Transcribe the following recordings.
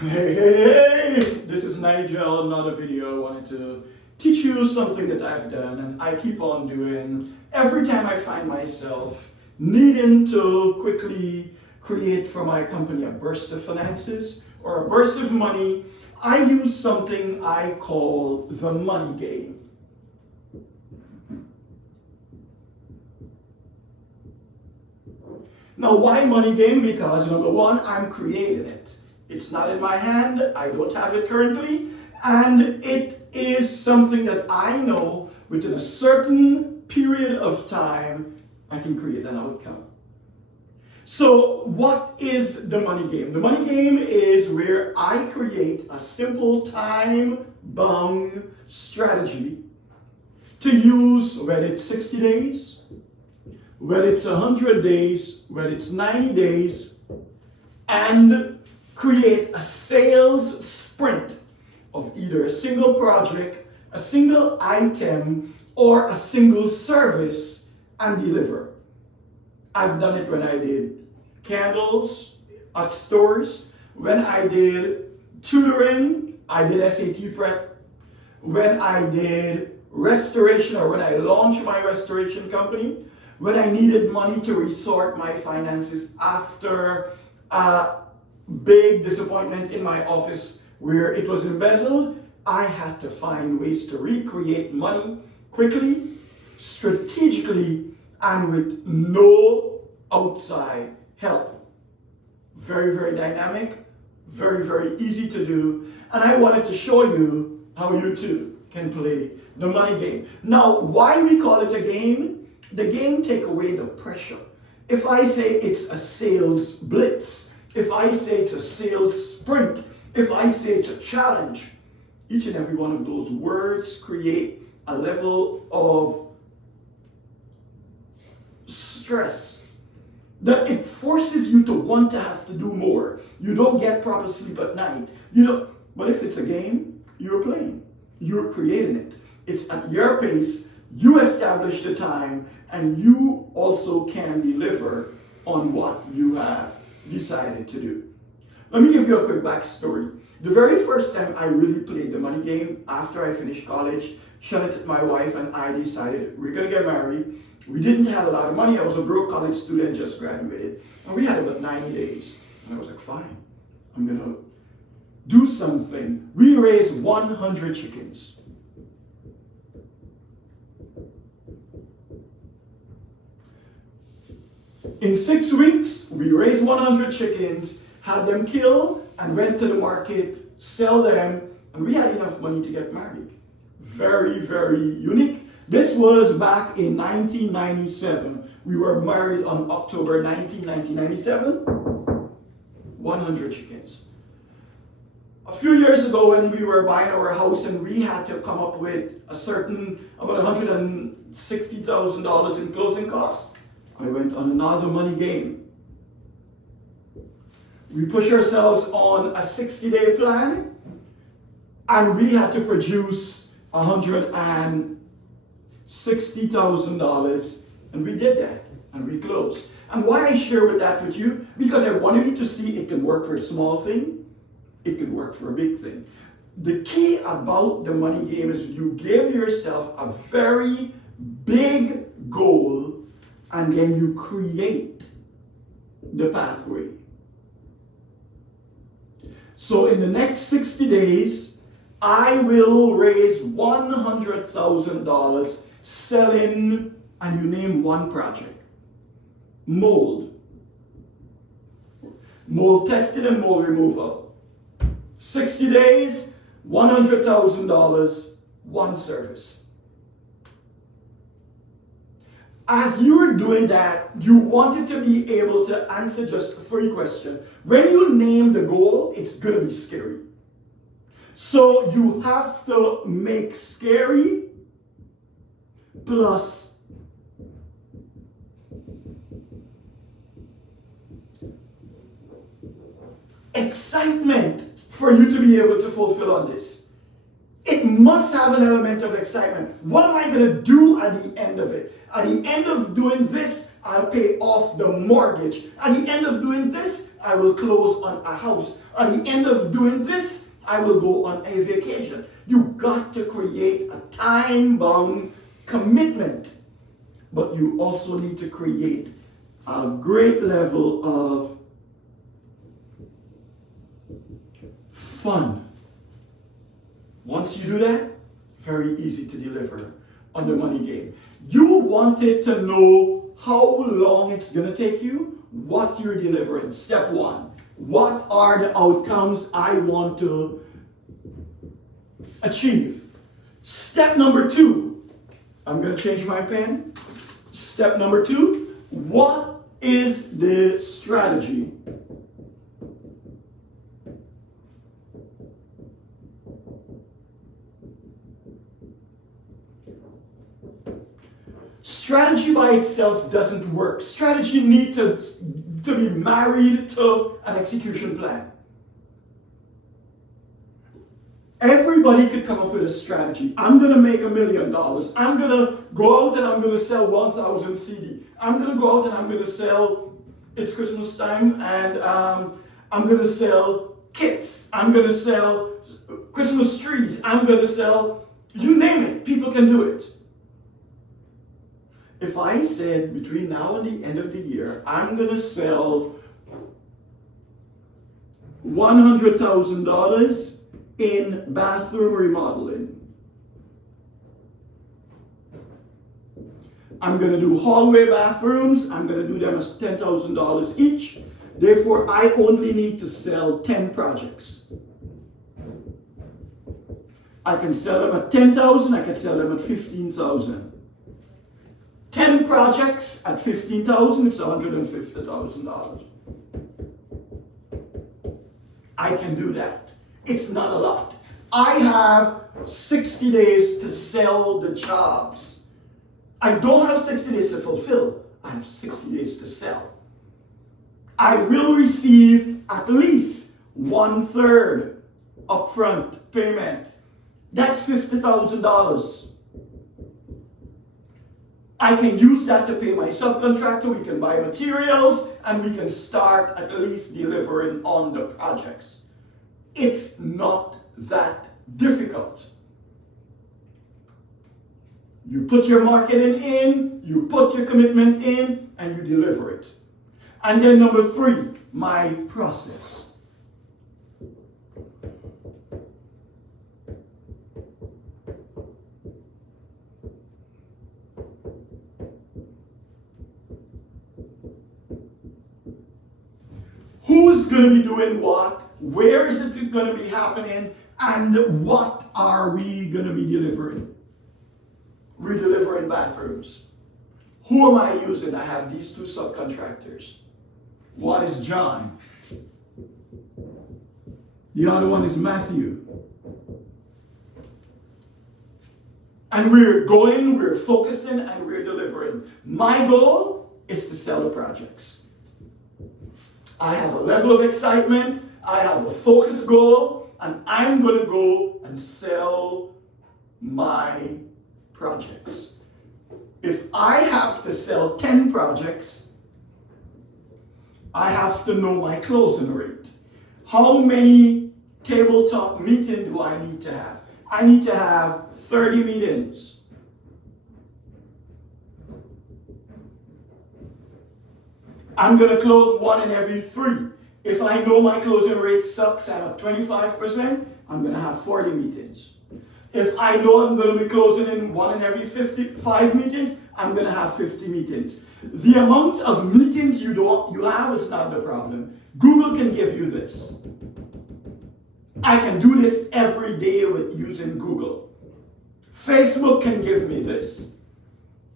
Hey, this is Nigel, another video. I wanted to teach you something that I've done and I keep on doing every time I find myself needing to quickly create for my company a burst of finances or a burst of money. I use something I call the money game. Now, why money game? Because number one, I'm creating it. It's not in my hand, I don't have it currently, and it is something that I know within a certain period of time, I can create an outcome. So what is the money game? The money game is where I create a simple time-bound strategy to use, whether it's 60 days, whether it's 100 days, whether it's 90 days, and create a sales sprint of either a single project, a single item, or a single service and deliver. I've done it when I did candles at stores, when I did tutoring, I did SAT prep, when I did restoration or when I launched my restoration company, when I needed money to resort my finances after a big disappointment in my office where it was embezzled, I had to find ways to recreate money quickly, strategically, and with no outside help. Very, very dynamic, very, very easy to do. And I wanted to show you how you too can play the money game. Now, why we call it a game? The game take away the pressure. If I say it's a sales blitz, if I say it's a sales sprint, if I say it's a challenge, each and every one of those words create a level of stress that it forces you to want to have to do more. You don't get proper sleep at night. But if it's a game, you're playing. You're creating it. It's at your pace. You establish the time, and you also can deliver on what you have decided to do. Let me give you a quick backstory. The very first time I really played the money game after I finished college, Shannon, my wife, and I decided we're going to get married. We didn't have a lot of money. I was a broke college student, just graduated. And we had about 90 days. And I was like, fine, I'm going to do something. We raised 100 chickens. In 6 weeks, we raised 100 chickens, had them killed, and went to the market, sell them, and we had enough money to get married. Very, very unique. This was back in 1997. We were married on October 19, 1997. 100 chickens. A few years ago when we were buying our house and we had to come up with about $160,000 in closing costs, I went on another money game. We pushed ourselves on a 60-day plan, and we had to produce $160,000, and we did that, and we closed. And why I share that with you? Because I wanted you to see it can work for a small thing, it can work for a big thing. The key about the money game is you give yourself a very big goal, and then you create the pathway. So in the next 60 days, I will raise $100,000 selling, and you name one project. Mold testing and mold removal. 60 days, $100,000, one service. As you were doing that, you wanted to be able to answer just 3 questions. When you name the goal, it's going to be scary. So you have to make scary plus excitement for you to be able to fulfill on this. It must have an element of excitement. What am I going to do at the end of it? At the end of doing this, I'll pay off the mortgage. At the end of doing this, I will close on a house. At the end of doing this, I will go on a vacation. You got to create a time-bound commitment, but you also need to create a great level of fun. Once you do that, very easy to deliver on the money game. You wanted to know how long it's going to take you, what you're delivering. Step one, what are the outcomes I want to achieve? Step number two, I'm going to change my pen. Step number two, what is the strategy? Strategy by itself doesn't work. Strategy needs to be married to an execution plan. Everybody could come up with a strategy. I'm going to make $1 million. I'm going to go out and I'm going to sell 1,000 CD. I'm going to go out and I'm going to sell, it's Christmas time, and I'm going to sell kits. I'm going to sell Christmas trees. I'm going to sell, you name it, people can do it. If I said between now and the end of the year, I'm going to sell $100,000 in bathroom remodeling. I'm going to do hallway bathrooms. I'm going to do them as $10,000 each. Therefore, I only need to sell 10 projects. I can sell them at $10,000. I can sell them at $15,000. 10 projects at $15,000, it's $150,000. I can do that. It's not a lot. I have 60 days to sell the jobs. I don't have 60 days to fulfill. I have 60 days to sell. I will receive at least 1/3 upfront payment. That's $50,000. I can use that to pay my subcontractor, we can buy materials, and we can start at least delivering on the projects. It's not that difficult. You put your marketing in, you put your commitment in, and you deliver it. And then number 3, my process. Who's going to be doing what? Where is it going to be happening? And what are we going to be delivering? We're delivering bathrooms. Who am I using? I have these 2 subcontractors. One is John. The other one is Matthew. And we're going, we're focusing, and we're delivering. My goal is to sell the projects. I have a level of excitement, I have a focus goal, and I'm going to go and sell my projects. If I have to sell 10 projects, I have to know my closing rate. How many tabletop meetings do I need to have? I need to have 30 meetings. I'm going to close 1 in every 3. If I know my closing rate sucks, I'm at 25%, I'm going to have 40 meetings. If I know I'm going to be closing in 1 in every 55 meetings, I'm going to have 50 meetings. The amount of meetings you have is not the problem. Google can give you this. I can do this every day with using Google. Facebook can give me this.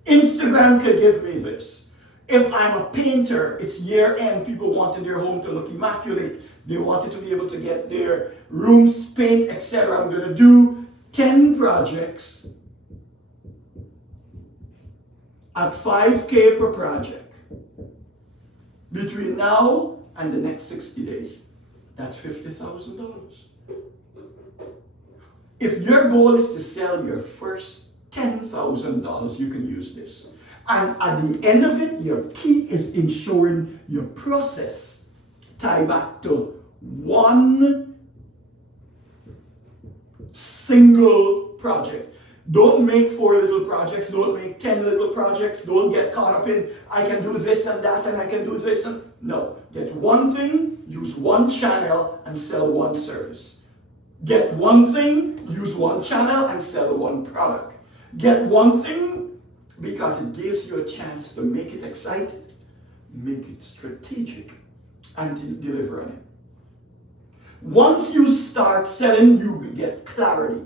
Instagram can give me this. If I'm a painter, it's year end, people wanted their home to look immaculate. They wanted to be able to get their rooms paint, etc. I'm going to do 10 projects at $5,000 per project between now and the next 60 days. That's $50,000. If your goal is to sell your first $10,000, you can use this. And at the end of it, your key is ensuring your process tie back to one single project. Don't make 4 little projects. Don't make 10 little projects. Don't get caught up in, I can do this and that and I can do this. And no, get one thing, use one channel and sell one service. Get one thing, use one channel and sell one product. Get one thing because it gives you a chance to make it exciting, make it strategic, and to deliver on it. Once you start selling, you get clarity.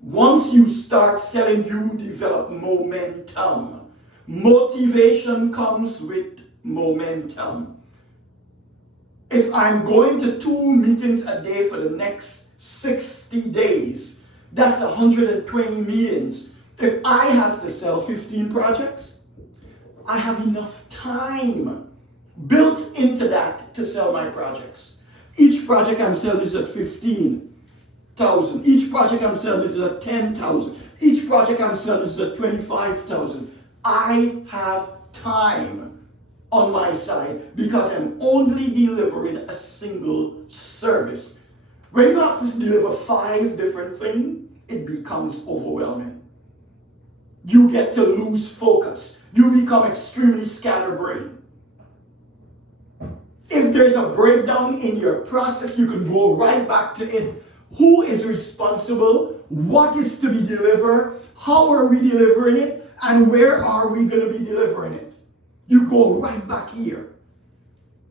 Once you start selling, you develop momentum. Motivation comes with momentum. If I'm going to 2 meetings a day for the next 60 days, that's 120 meetings. If I have to sell 15 projects, I have enough time built into that to sell my projects. Each project I'm selling is at 15,000. Each project I'm selling is at 10,000. Each project I'm selling is at 25,000. I have time on my side because I'm only delivering a single service. When you have to deliver 5 different things, it becomes overwhelming. You get to lose focus. You become extremely scatterbrained. If there's a breakdown in your process, you can go right back to it. Who is responsible? What is to be delivered? How are we delivering it? And where are we going to be delivering it? You go right back here.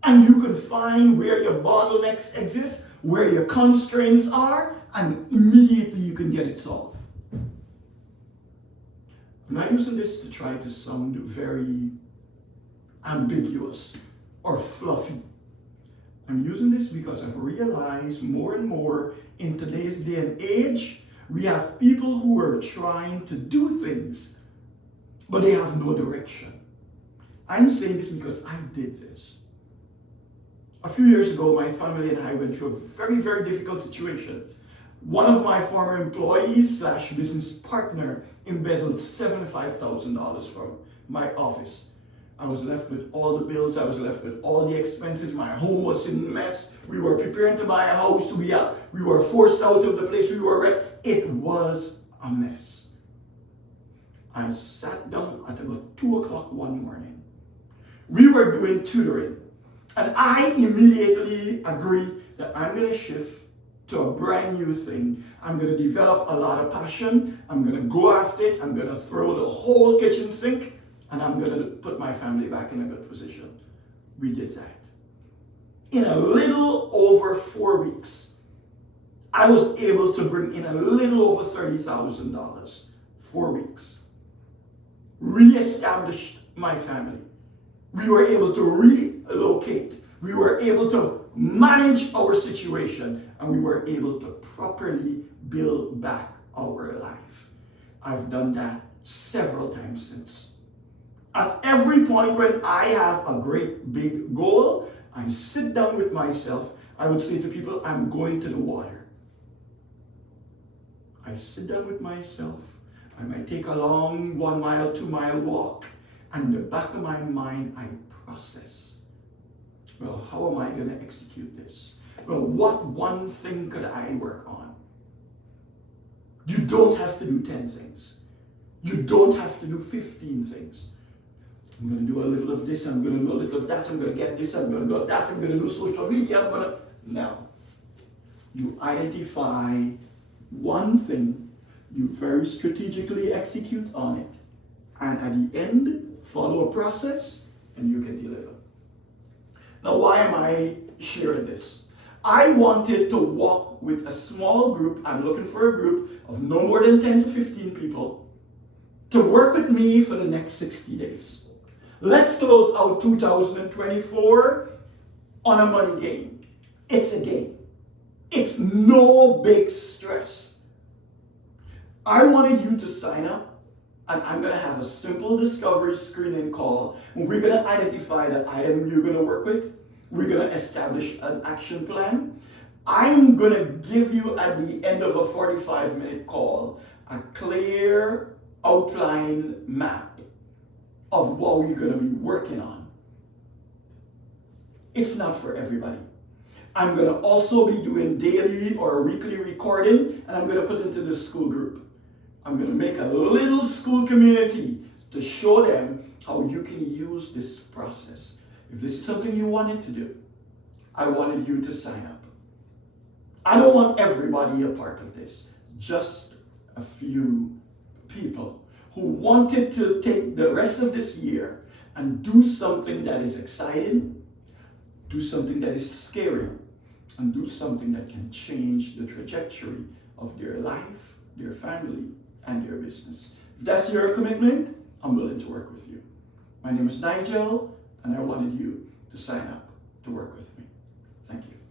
And you can find where your bottlenecks exist, where your constraints are, and immediately you can get it solved. I'm not using this to try to sound very ambiguous or fluffy. I'm using this because I've realized more and more in today's day and age, we have people who are trying to do things, but they have no direction. I'm saying this because I did this. A few years ago, my family and I went through a very, very difficult situation. One of my former employees / business partner embezzled $75,000 from my office. I was left with all the bills. I was left with all the expenses. My home was in a mess. We were preparing to buy a house. We were forced out of the place we were at. It was a mess. I sat down at about 2 o'clock one morning. We were doing tutoring. And I immediately agreed that I'm going to shift to a brand new thing. I'm going to develop a lot of passion. I'm going to go after it. I'm going to throw the whole kitchen sink. And I'm going to put my family back in a good position. We did that. In a little over 4 weeks, I was able to bring in a little over $30,000. 4 weeks. Re-established my family. We were able to relocate. We were able to manage our situation. And we were able to properly build back our life. I've done that several times since. At every point when I have a great big goal, I sit down with myself. I would say to people, I'm going to the water. I sit down with myself. I might take a long 1 mile, 2 mile walk. And in the back of my mind, I process. Well, how am I going to execute this? Well, what one thing could I work on? You don't have to do 10 things. You don't have to do 15 things. I'm going to do a little of this, I'm going to do a little of that, I'm going to get this, I'm going to do that, I'm going to do social media, No. You identify one thing, you very strategically execute on it, and at the end, follow a process, and you can deliver. Now, why am I sharing this? I wanted to walk with a small group. I'm looking for a group of no more than 10 to 15 people to work with me for the next 60 days. Let's close out 2024 on a money game. It's a game. It's no big stress. I wanted you to sign up, and I'm going to have a simple discovery screening call. We're going to identify the item you're going to work with. We're going to establish an action plan. I'm going to give you at the end of a 45-minute call a clear outline map of what we're going to be working on. It's not for everybody. I'm going to also be doing daily or weekly recording, and I'm going to put into the school group. I'm going to make a little school community to show them how you can use this process. If this is something you wanted to do, I wanted you to sign up. I don't want everybody a part of this, just a few people who wanted to take the rest of this year and do something that is exciting, do something that is scary, and do something that can change the trajectory of their life, their family, and their business. If that's your commitment, I'm willing to work with you. My name is Nigel, and I wanted you to sign up to work with me. Thank you.